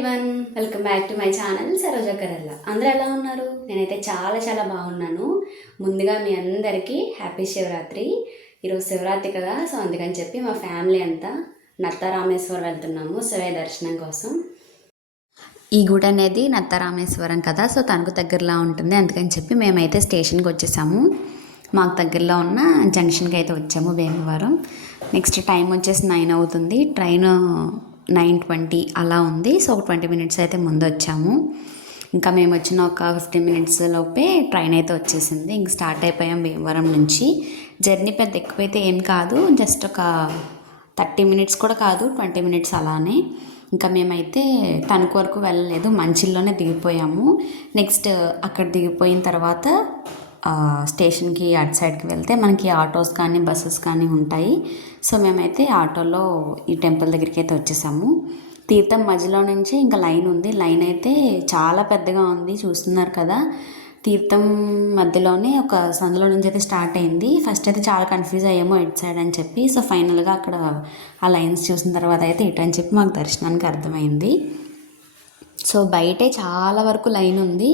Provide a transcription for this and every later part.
Everyone, welcome back to my channel Saroja కరల్లా. అందరూ ఎలా ఉన్నారు? నేనైతే చాలా చాలా బాగున్నాను. ముందుగా మీ అందరికీ హ్యాపీ శివరాత్రి. ఈరోజు శివరాత్రి కదా, సో అందుకని చెప్పి మా ఫ్యామిలీ అంతా నత్తారామేశ్వరం వెళ్తున్నాము శివయ్య దర్శనం కోసం. ఈ గుడి అనేది నత్తారామేశ్వరం కదా, సో తనకు దగ్గరలో ఉంటుంది. అందుకని చెప్పి మేమైతే స్టేషన్కి వచ్చేసాము. మాకు దగ్గరలో ఉన్న జంక్షన్కి అయితే వచ్చాము భీమవరం. నెక్స్ట్ టైం వచ్చేసి 9 అవుతుంది. ట్రైన్ 9:20 అలా ఉంది. సో 20 minutes అయితే ముందు వచ్చాము. ఇంకా మేము వచ్చిన ఒక 15 minutes లోపే ట్రైన్ అయితే వచ్చేసింది. ఇంక స్టార్ట్ అయిపోయాం భీమవరం నుంచి. జర్నీ పెద్ద ఎక్కువైతే ఏం కాదు, జస్ట్ ఒక 30 minutes కూడా కాదు, 20 minutes అలానే. ఇంకా మేమైతే తణుకు వరకు వెళ్ళలేదు, మంచిల్లోనే దిగిపోయాము. నెక్స్ట్ అక్కడ దిగిపోయిన తర్వాత స్టేషన్కి అటు సైడ్కి వెళ్తే మనకి ఆటోస్ కానీ బస్సెస్ కానీ ఉంటాయి. సో మేమైతే ఆటోలో ఈ టెంపుల్ దగ్గరికి అయితే వచ్చేసాము. తీర్థం మధ్యలో నుంచి ఇంకా లైన్ ఉంది. లైన్ అయితే చాలా పెద్దగా ఉంది, చూస్తున్నారు కదా. తీర్థం మధ్యలోనే ఒక సందులో నుంచి అయితే స్టార్ట్ అయింది. ఫస్ట్ అయితే చాలా కన్ఫ్యూజ్ అయ్యాము ఎటు సైడ్ అని చెప్పి. సో ఫైనల్గా అక్కడ ఆ లైన్స్ చూసిన తర్వాత అయితే ఇటు అని చెప్పి మాకు దర్శనానికి అర్థమైంది. సో బయటే చాలా వరకు లైన్ ఉంది.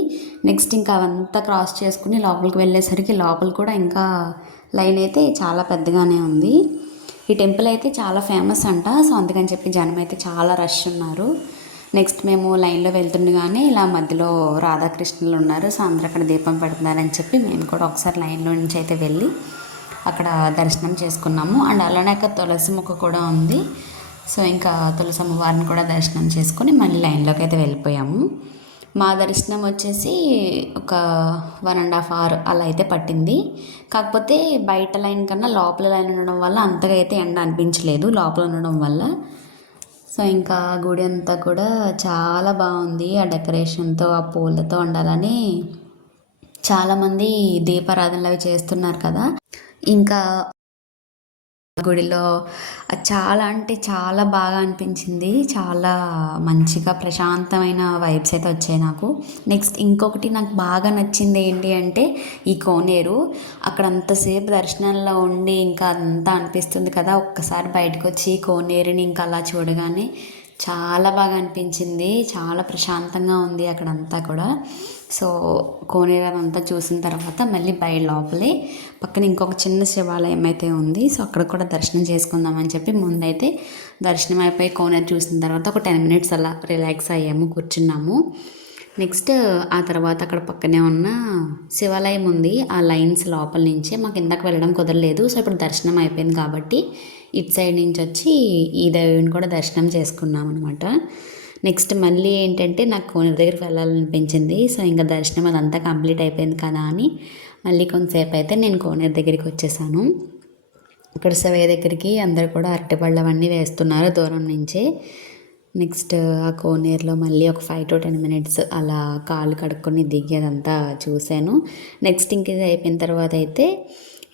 నెక్స్ట్ ఇంకా అవంతా క్రాస్ చేసుకుని లోపలికి వెళ్ళేసరికి లోపల కూడా ఇంకా లైన్ అయితే చాలా పెద్దగానే ఉంది. ఈ టెంపుల్ అయితే చాలా ఫేమస్ అంట. సో అందుకని చెప్పి జనం అయితే చాలా రష్ ఉన్నారు. నెక్స్ట్ మేము లైన్లో వెళ్తుండగానే ఇలా మధ్యలో రాధాకృష్ణులు ఉన్నారు. సో అందరూ అక్కడ దీపం పెడుతున్నారని చెప్పి మేము కూడా ఒకసారి లైన్లో నుంచి అయితే వెళ్ళి అక్కడ దర్శనం చేసుకున్నాము. అండ్ అలానే అక్కడ తులసి మొక్క కూడా ఉంది. సో ఇంకా తులసి అమ్మవారిని కూడా దర్శనం చేసుకొని మళ్ళీ లైన్లోకి అయితే వెళ్ళిపోయాము. మా దర్శనం వచ్చేసి ఒక 1.5 hour అలా అయితే పట్టింది. కాకపోతే బయట లైన్ కన్నా లోపల లైన్ ఉండడం వల్ల అంతగా అయితే ఎండ అనిపించలేదు లోపల ఉండడం వల్ల. సో ఇంకా గుడి అంతా కూడా చాలా బాగుంది. ఆ డెకరేషన్తో ఆ పూలతో ఉండాలని చాలామంది దీపారాధనలు అవి చేస్తున్నారు కదా. ఇంకా గుడిలో చాలా అంటే చాలా బాగా అనిపించింది. చాలా మంచిగా ప్రశాంతమైన వైబ్స్ అయితే వచ్చాయి నాకు. నెక్స్ట్ ఇంకొకటి నాకు బాగా నచ్చింది ఏంటి అంటే ఈ కోనేరు. అక్కడ అంతసేపు దర్శనంలో ఉండి ఇంకా అంతా అనిపిస్తుంది కదా, ఒక్కసారి బయటకు వచ్చి కోనేరుని ఇంకా అలా చూడగానే చాలా బాగా అనిపించింది. చాలా ప్రశాంతంగా ఉంది అక్కడంతా కూడా. సో కోనేరు అదంతా చూసిన తర్వాత మళ్ళీ లోపలే పక్కన ఇంకొక చిన్న శివాలయం అయితే ఉంది. సో అక్కడ కూడా దర్శనం చేసుకుందామని చెప్పి ముందైతే దర్శనం అయిపోయి కోనేరు చూసిన తర్వాత ఒక 10 minutes అలా రిలాక్స్ అయ్యాము, కూర్చున్నాము. నెక్స్ట్ ఆ తర్వాత అక్కడ పక్కనే ఉన్న శివాలయం ఉంది. ఆ లైన్స్ లోపల నుంచే మాకు ఇందాక వెళ్ళడం కుదరలేదు. సో ఇప్పుడు దర్శనం అయిపోయింది కాబట్టి ఇటు సైడ్ నుంచి వచ్చి ఈ దేవుని కూడా దర్శనం చేసుకున్నాం అనమాట. నెక్స్ట్ మళ్ళీ ఏంటంటే నాకు కోనేరు దగ్గరికి వెళ్ళాలనిపించింది. సో ఇంకా దర్శనం అదంతా కంప్లీట్ అయిపోయింది కదా అని మళ్ళీ కొంతసేపు అయితే నేను కోనేరు దగ్గరికి వచ్చేసాను. ఇక్కడ శివయ్య దగ్గరికి అందరు కూడా అరటిపళ్ళు అవన్నీ వేస్తున్నారు దూరం నుంచే. నెక్స్ట్ ఆ కోనేరులో మళ్ళీ ఒక 5 to 10 minutes అలా కాళ్ళు కడుక్కొని దిగి అదంతా చూశాను. నెక్స్ట్ ఇంక ఇది అయిపోయిన తర్వాత అయితే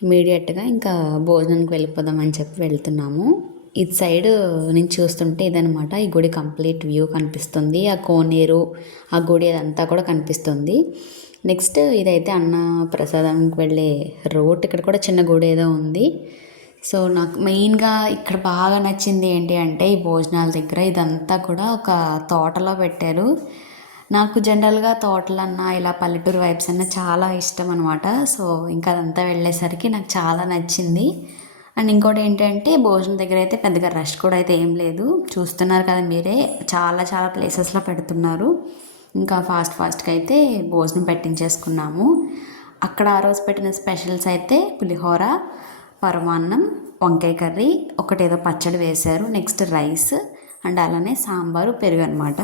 ఇమీడియట్గా ఇంకా భోజనానికి వెళ్ళిపోదామని చెప్పి వెళ్తున్నాము. ఇటు సైడ్ నుంచి చూస్తుంటే ఇదనమాట ఈ గుడి కంప్లీట్ వ్యూ కనిపిస్తుంది. ఆ కోనేరు, ఆ గుడి అదంతా కూడా కనిపిస్తుంది. నెక్స్ట్ ఇదైతే అన్న ప్రసాదానికి వెళ్ళే రోడ్. ఇక్కడ కూడా చిన్న గుడి ఏదో ఉంది. సో నాకు మెయిన్గా ఇక్కడ బాగా నచ్చింది ఏంటి అంటే ఈ భోజనాల దగ్గర ఇదంతా కూడా ఒక తోటలో పెట్టారు. నాకు జనరల్గా తోటలన్నా ఇలా పల్లెటూరు వైబ్స్ అన్నా చాలా ఇష్టం అనమాట. సో ఇంకా అదంతా వెళ్ళేసరికి నాకు చాలా నచ్చింది. అండ్ ఇంకోటి ఏంటంటే భోజనం దగ్గర అయితే పెద్దగా రష్ కూడా అయితే ఏం లేదు. చూస్తున్నారు కదా మీరే, చాలా చాలా ప్లేసెస్లో పెడుతున్నారు. ఇంకా ఫాస్ట్గా అయితే భోజనం పెట్టించేసుకున్నాము. అక్కడ ఆ రోజు పెట్టిన స్పెషల్స్ అయితే పులిహోర, పరమాన్నం, వంకాయ కర్రీ, ఒకటేదో పచ్చడి వేశారు, నెక్స్ట్ రైస్ అండ్ అలానే సాంబారు, పెరుగు అనమాట.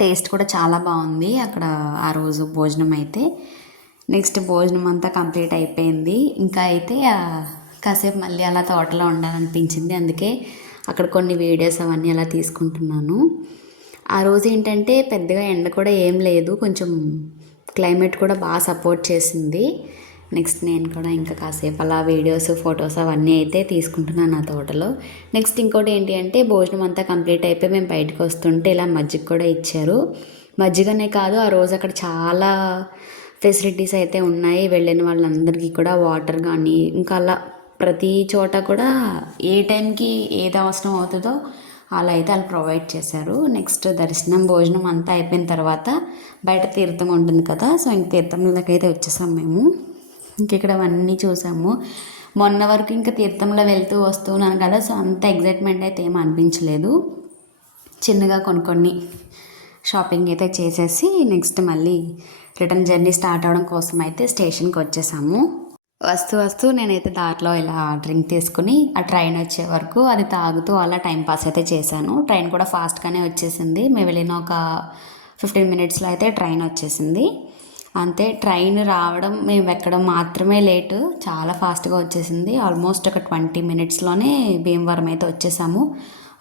టేస్ట్ కూడా చాలా బాగుంది అక్కడ ఆ రోజు భోజనం అయితే. నెక్స్ట్ భోజనం అంతా కంప్లీట్ అయిపోయింది. ఇంకా అయితే కాసేపు మళ్ళీ అలా తోటలో ఉండాలనిపించింది. అందుకే అక్కడ కొన్ని వీడియోస్ అవన్నీ అలా తీసుకుంటున్నాను. ఆ రోజు ఏంటంటే పెద్దగా ఎండ కూడా ఏం లేదు, కొంచెం క్లైమేట్ కూడా బాగా సపోర్ట్ చేసింది. నెక్స్ట్ నేను కూడా ఇంకా కాసేపు అలా వీడియోస్, ఫొటోస్ అవన్నీ అయితే తీసుకుంటున్నాను ఆ తోటలో. నెక్స్ట్ ఇంకోటి ఏంటి అంటే భోజనం అంతా కంప్లీట్ అయిపోయి మేము బయటకు వస్తుంటే ఇలా మజ్జిగ కూడా ఇచ్చారు. మజ్జిగనే కాదు, ఆ రోజు అక్కడ చాలా ఫెసిలిటీస్ అయితే ఉన్నాయి. వెళ్ళిన వాళ్ళందరికీ కూడా వాటర్ కానీ ఇంకా అలా ప్రతి చోట కూడా ఏ టైంకి ఏది అవసరం అవుతుందో అలా అయితే వాళ్ళు ప్రొవైడ్ చేశారు. నెక్స్ట్ దర్శనం భోజనం అంతా అయిపోయిన తర్వాత బయట తీర్థం ఉంటుంది కదా, సో ఇంక తీర్థంలోకి అయితే వచ్చేసాం మేము. ఇంక ఇక్కడ అవన్నీ చూసాము. మొన్న వరకు ఇంకా తీర్థంలో వెళ్తూ వస్తున్నాను కదా, సో అంత ఎగ్జైట్మెంట్ అయితే ఏం అనిపించలేదు. చిన్నగా కొన్ని షాపింగ్ అయితే చేసేసి నెక్స్ట్ మళ్ళీ రిటర్న్ జర్నీ స్టార్ట్ అవడం కోసం అయితే స్టేషన్కి వచ్చేసాము. వస్తూ నేనైతే దారిలో ఇలా డ్రింక్ తీసుకుని ఆ ట్రైన్ వచ్చే వరకు అది తాగుతూ అలా టైంపాస్ అయితే చేశాను. ట్రైన్ కూడా ఫాస్ట్గానే వచ్చేసింది. మేము వెళ్ళిన ఒక 15 మినిట్స్లో అయితే ట్రైన్ వచ్చేసింది. అంతే, ట్రైన్ రావడం మేము ఎక్కడం మాత్రమే లేటు, చాలా ఫాస్ట్గా వచ్చేసింది. ఆల్మోస్ట్ ఒక 20 మినిట్స్లోనే భీమవరం అయితే వచ్చేసాము.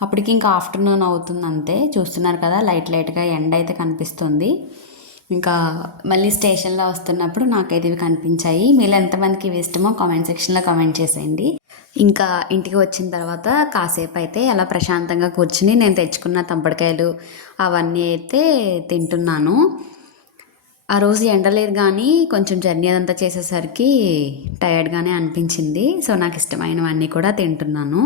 అప్పటికి ఇంకా ఆఫ్టర్నూన్ అవుతుంది. అంతే, చూస్తున్నారు కదా లైట్గా ఎండ అయితే కనిపిస్తుంది. ఇంకా మళ్ళీ స్టేషన్లో వస్తున్నప్పుడు నాకైతే ఇవి కనిపించాయి. మీలో ఎంతమందికి ఇవి ఇష్టమో కామెంట్ సెక్షన్లో కామెంట్ చేసేయండి. ఇంకా ఇంటికి వచ్చిన తర్వాత కాసేపు అయితే అలా ప్రశాంతంగా కూర్చుని నేను తెచ్చుకున్న తంపడికాయలు అవన్నీ అయితే తింటున్నాను. ఆ రోజు ఎండలేదు కానీ కొంచెం జర్నీ అదంతా చేసేసరికి టయర్డ్గానే అనిపించింది. సో నాకు ఇష్టమైనవన్నీ కూడా తింటున్నాను.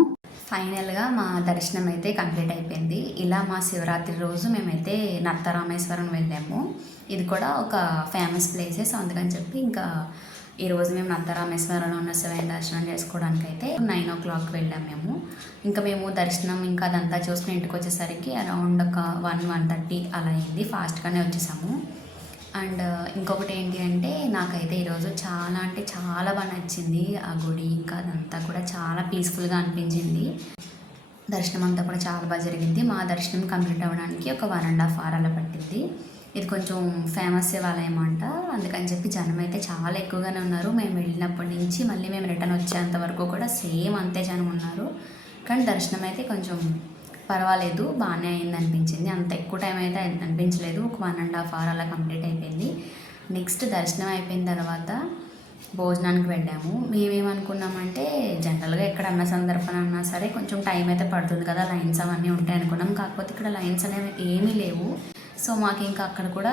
ఫైనల్గా మా దర్శనం అయితే కంప్లీట్ అయిపోయింది. ఇలా మా శివరాత్రి రోజు మేమైతే నత్తరామేశ్వరం వెళ్ళాము. ఇది కూడా ఒక ఫేమస్ ప్లేసెస్, సో అందుకని చెప్పి ఇంకా ఈరోజు మేము నత్తరామేశ్వరంలో ఉన్న శివయ్య దర్శనం చేసుకోవడానికి అయితే 9 o'clock వెళ్ళాము మేము. ఇంకా మేము దర్శనం ఇంకా అదంతా చూసుకుని ఇంటికి వచ్చేసరికి అరౌండ్ ఒక 1-1:30 అలా అయింది. ఫాస్ట్గానే వచ్చేసాము. అండ్ ఇంకొకటి ఏంటి అంటే నాకైతే ఈరోజు చాలా అంటే చాలా బాగా నచ్చింది ఆ గుడి. ఇంకా అదంతా కూడా చాలా పీస్ఫుల్గా అనిపించింది. దర్శనం అంతా కూడా చాలా బాగా జరిగింది. మా దర్శనం కంప్లీట్ అవ్వడానికి ఒక 1.5 hour అలా పట్టింది. ఇది కొంచెం ఫేమస్ శివాలయం అంట, అందుకని చెప్పి జనం అయితే చాలా ఎక్కువగానే ఉన్నారు. మేము వెళ్ళినప్పటి నుంచి మళ్ళీ మేము రిటర్న్ వచ్చేంత వరకు కూడా సేమ్ అంతే జనం ఉన్నారు. కానీ దర్శనం అయితే కొంచెం పర్వాలేదు, బాగానే అయింది అనిపించింది. అంత ఎక్కువ టైం అయితే అనిపించలేదు. ఒక 1.5 hour అలా కంప్లీట్ అయిపోయింది. నెక్స్ట్ దర్శనం అయిపోయిన తర్వాత భోజనానికి వెళ్ళాము. మేమేమనుకున్నామంటే జనరల్గా ఎక్కడ అన్న సందర్భం అన్నా సరే కొంచెం టైం అయితే పడుతుంది కదా, లైన్స్ అవన్నీ ఉంటాయి అనుకున్నాం. కాకపోతే ఇక్కడ లైన్స్ అనేవి ఏమీ లేవు. సో మాకు ఇంకా అక్కడ కూడా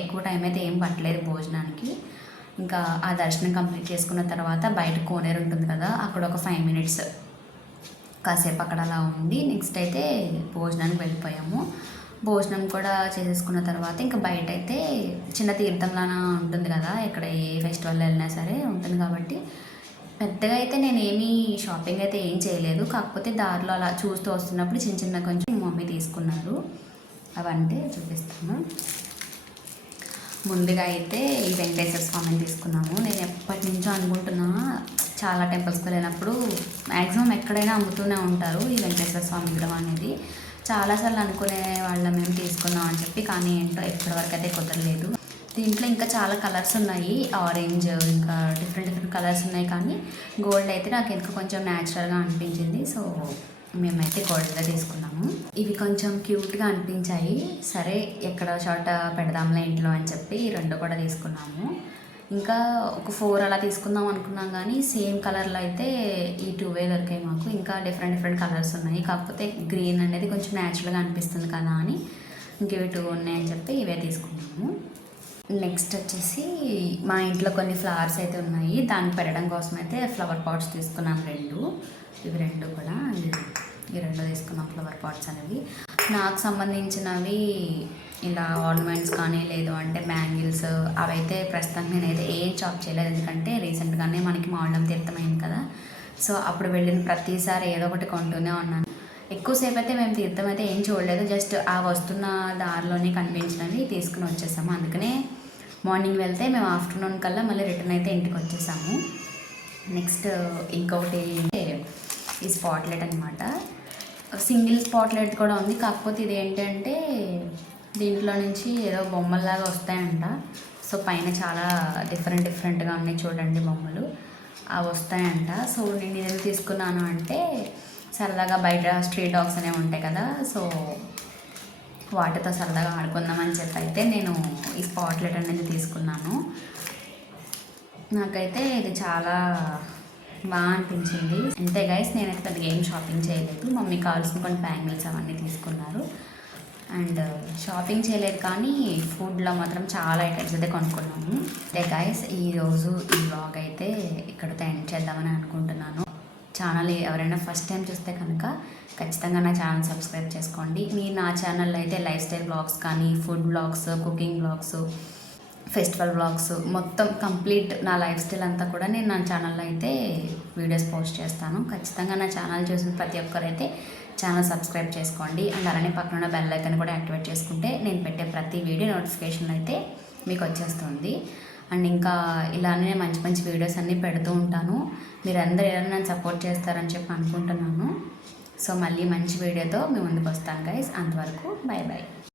ఎక్కువ టైం అయితే ఏం పట్టలేదు భోజనానికి. ఇంకా ఆ దర్శనం కంప్లీట్ చేసుకున్న తర్వాత బయట కోనేరు ఉంటుంది కదా, అక్కడ ఒక 5 minutes కాసేపు అక్కడ అలా ఉండి నెక్స్ట్ అయితే భోజనానికి వెళ్ళిపోయాము. భోజనం కూడా చేసేసుకున్న తర్వాత ఇంకా బయట అయితే చిన్న తీర్థంలాగా ఉంటుంది కదా, ఇక్కడ ఏ ఫెస్టివల్ వెళ్ళినా సరే ఉంటుంది కాబట్టి పెద్దగా అయితే నేనేమీ షాపింగ్ అయితే ఏం చేయలేదు. కాకపోతే దారిలో అలా చూస్తూ వస్తున్నప్పుడు చిన్న కొంచెం మమ్మీ తీసుకున్నారు. అవంటే చూపిస్తాను. ముందుగా అయితే ఈ వెంకటేశ్వర స్వామిని తీసుకున్నాము. నేను ఎప్పటి నుంచో అనుకుంటున్నా, చాలా టెంపుల్స్కి వెళ్ళినప్పుడు మ్యాక్సిమం ఎక్కడైనా అమ్ముతూనే ఉంటారు ఈ వెంకటేశ్వర స్వామి విగ్రహం అనేది. చాలాసార్లు అనుకునే వాళ్ళం మేము తీసుకుందాం అని చెప్పి, కానీ ఏంటో ఎప్పటి వరకు అయితే కుదరలేదు. దీంట్లో ఇంకా చాలా కలర్స్ ఉన్నాయి, ఆరెంజ్ ఇంకా డిఫరెంట్ కలర్స్ ఉన్నాయి. కానీ గోల్డ్ అయితే నాకు ఎందుకు కొంచెం న్యాచురల్గా అనిపించింది. సో మేమైతే గోల్డ్గా తీసుకున్నాము. ఇవి కొంచెం క్యూట్గా అనిపించాయి. సరే ఎక్కడ చోట పెడదాంలే ఇంట్లో అని చెప్పి 2 కూడా తీసుకున్నాము. ఇంకా ఒక 4 అలా తీసుకుందాం అనుకున్నాం, కానీ సేమ్ కలర్లో అయితే ఈ 2 దొరికాయి మాకు. ఇంకా డిఫరెంట్ కలర్స్ ఉన్నాయి. కాకపోతే గ్రీన్ అనేది కొంచెం న్యాచురల్గా అనిపిస్తుంది కదా అని ఇంక ఇవి 2 ఉన్నాయని చెప్పి ఇవే తీసుకున్నాము. నెక్స్ట్ వచ్చేసి మా ఇంట్లో కొన్ని ఫ్లవర్స్ అయితే ఉన్నాయి, దాన్ని పెట్టడం కోసం అయితే ఫ్లవర్ పాట్స్ తీసుకున్నాం 2. ఇవి 2 కూడా ఈ 2 తీసుకున్నాం ఫ్లవర్ పాట్స్ అనేవి. నాకు సంబంధించినవి ఇలా ఆర్నమెంట్స్ కానీ లేదు అంటే బ్యాంగిల్స్ అవైతే ప్రస్తుతానికి నేనైతే ఏం షాప్ చేయలేదు. ఎందుకంటే రీసెంట్గానే మనకి మాల్డం తీర్థమైంది కదా, సో అప్పుడు వెళ్ళిన ప్రతిసారి ఏదో ఒకటి కొంటూనే ఉన్నాను. ఎక్కువసేపు అయితే మేము తీర్థం అయితే ఏం చూడలేదు, జస్ట్ ఆ వస్తున్న దారిలోనే కనిపించినవి తీసుకుని వచ్చేసాము. అందుకనే మార్నింగ్ వెళ్తే మేము ఆఫ్టర్నూన్ కల్లా మళ్ళీ రిటర్న్ అయితే ఇంటికి వచ్చేసాము. నెక్స్ట్ ఇంకొకటి ఈ స్పాట్లైట్ అనమాట. సింగిల్ స్పాట్లైట్ కూడా ఉంది. కాకపోతే ఇది ఏంటంటే దీంట్లో నుంచి ఏదో బొమ్మల్లాగా వస్తాయంట. సో పైన చాలా డిఫరెంట్గా ఉన్నాయి చూడండి బొమ్మలు, అవి వస్తాయంట. సో నేను ఇది తీసుకున్నాను అంటే సరదాగా బయట స్ట్రీట్ డాగ్స్ అనేవి ఉంటాయి కదా, సో వాటితో సరదాగా ఆడుకుందామని చెప్పి అయితే నేను ఈ స్పాట్లైట్ అనేది తీసుకున్నాను. నాకైతే ఇది చాలా బాగా అనిపించింది. అంతే గైస్, నేనైతే పెద్దగా ఏం షాపింగ్ చేయలేదు. మమ్మీ కావాల్సిన కొన్ని బ్యాంగిల్స్ అవన్నీ తీసుకున్నారు. అండ్ షాపింగ్ చేయలేదు కానీ ఫుడ్లో మాత్రం చాలా ఐటమ్స్ అయితే కొనుక్కున్నాము. అంతే గైస్, ఈరోజు ఈ వ్లాగ్ అయితే ఇక్కడితో ఎండ్ చేద్దామని అనుకుంటున్నాను. ఛానల్ ఎవరైనా ఫస్ట్ టైం చూస్తే కనుక ఖచ్చితంగా నా ఛానల్ సబ్స్క్రైబ్ చేసుకోండి. మీరు నా ఛానల్లో అయితే లైఫ్ స్టైల్ బ్లాగ్స్ కానీ, food blogs, cooking blogs, festival blogs మొత్తం కంప్లీట్ నా లైఫ్ స్టైల్ అంతా కూడా నేను నా ఛానల్లో అయితే వీడియోస్ పోస్ట్ చేస్తాను. ఖచ్చితంగా నా ఛానల్ చూసిన ప్రతి ఒక్కరైతే ఛానల్ సబ్స్క్రైబ్ చేసుకోండి. అండ్ అలానే పక్కన బెల్ ఐకాన్ కూడా యాక్టివేట్ చేసుకుంటే నేను పెట్టే ప్రతి వీడియో నోటిఫికేషన్ అయితే మీకు వచ్చేస్తుంది. అండ్ ఇంకా ఇలానే మంచి మంచి వీడియోస్ అన్నీ పెడుతూ ఉంటాను. మీరందరూ ఎలా నన్ను సపోర్ట్ చేస్తారని చెప్పి అనుకుంటున్నాను. సో మళ్ళీ మంచి వీడియోతో మీ ముందుకు వస్తాను గైస్. అంతవరకు బాయ్ బాయ్.